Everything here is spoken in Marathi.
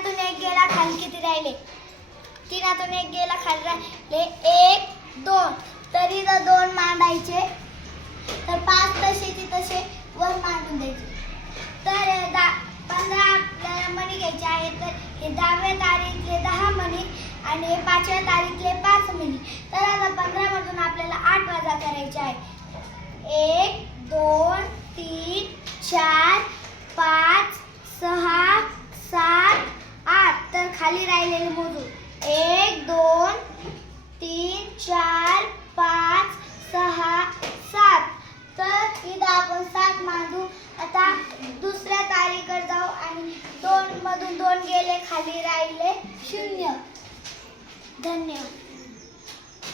तीनातून एक गेला खाली किती राहिले? तीनातून एक गेला खाली राहिले. एक दोन. तरी जर दोन मांडायचे. तर पाच तसे ती तसे वर मांडून द्यायचे. तर दा पंधरा आपल्याला मणी घ्यायचे आहे तर हे दहाव्या तारीखले दहा मणी आणि हे पाचव्या तारीखले पाच मणी. तर आता पंधरा मधून आपल्याला आठ वाजा करायचे आहे. एक दोन तीन चार खाली राहिलेले मोजू. एक दोन तीन चार पाच सहा सात. तर इथं आपण सात मांडू. आता दुसऱ्या तारीखवर जाऊ आणि दोन मधून दोन गेले खाली राहिले शून्य. धन्यवाद.